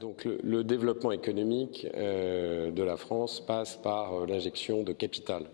Donc le développement économique de la France passe par l'injection de capital.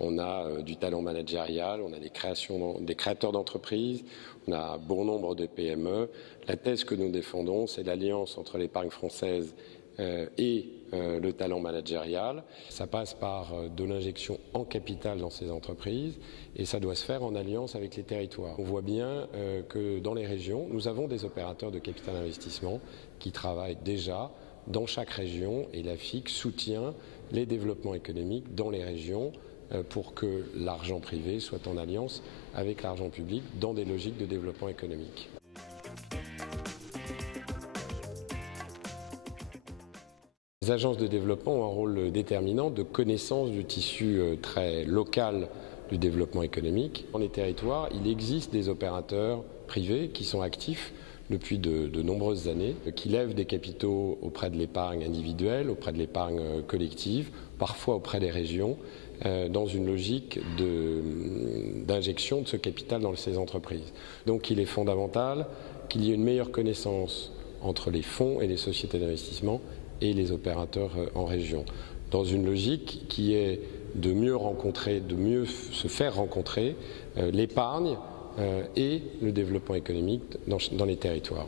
On a du talent managérial, on a des créateurs d'entreprises, on a bon nombre de PME. La thèse que nous défendons, c'est l'alliance entre l'épargne française et le talent managérial. Ça passe par de l'injection en capital dans ces entreprises et ça doit se faire en alliance avec les territoires. On voit bien que dans les régions, nous avons des opérateurs de capital investissement qui travaillent déjà dans chaque région et la FIC soutient les développements économiques dans les régions pour que l'argent privé soit en alliance avec l'argent public dans des logiques de développement économique. Les agences de développement ont un rôle déterminant de connaissance du tissu très local du développement économique. Dans les territoires, il existe des opérateurs privés qui sont actifs depuis de nombreuses années, qui lèvent des capitaux auprès de l'épargne individuelle, auprès de l'épargne collective, parfois auprès des régions, dans une logique d'injection de ce capital dans ces entreprises. Donc il est fondamental qu'il y ait une meilleure connaissance entre les fonds et les sociétés d'investissement et les opérateurs en région, dans une logique qui est de mieux rencontrer, de mieux se faire rencontrer l'épargne et le développement économique dans les territoires.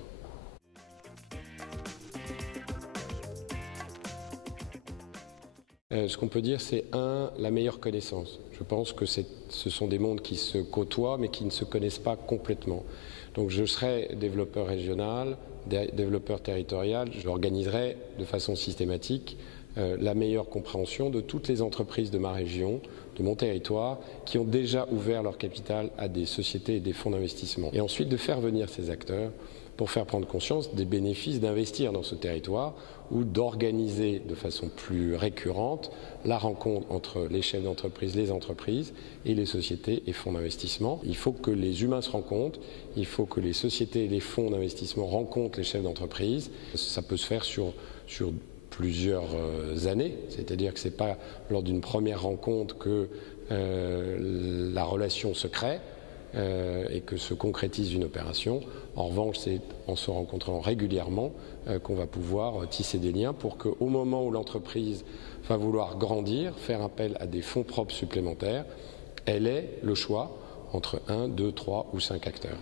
Ce qu'on peut dire, c'est la meilleure connaissance. Je pense que ce sont des mondes qui se côtoient mais qui ne se connaissent pas complètement. Donc je serai développeur régional, développeur territorial, j'organiserai de façon systématique la meilleure compréhension de toutes les entreprises de ma région, de mon territoire, qui ont déjà ouvert leur capital à des sociétés et des fonds d'investissement. Et ensuite de faire venir ces acteurs pour faire prendre conscience des bénéfices d'investir dans ce territoire ou d'organiser de façon plus récurrente la rencontre entre les chefs d'entreprise, les entreprises et les sociétés et fonds d'investissement. Il faut que les humains se rencontrent, il faut que les sociétés et les fonds d'investissement rencontrent les chefs d'entreprise. Ça peut se faire sur plusieurs années, c'est-à-dire que ce n'est pas lors d'une première rencontre que la relation se crée et que se concrétise une opération. En revanche, c'est en se rencontrant régulièrement qu'on va pouvoir tisser des liens pour qu'au moment où l'entreprise va vouloir grandir, faire appel à des fonds propres supplémentaires, elle ait le choix entre 1, 2, 3 ou 5 acteurs.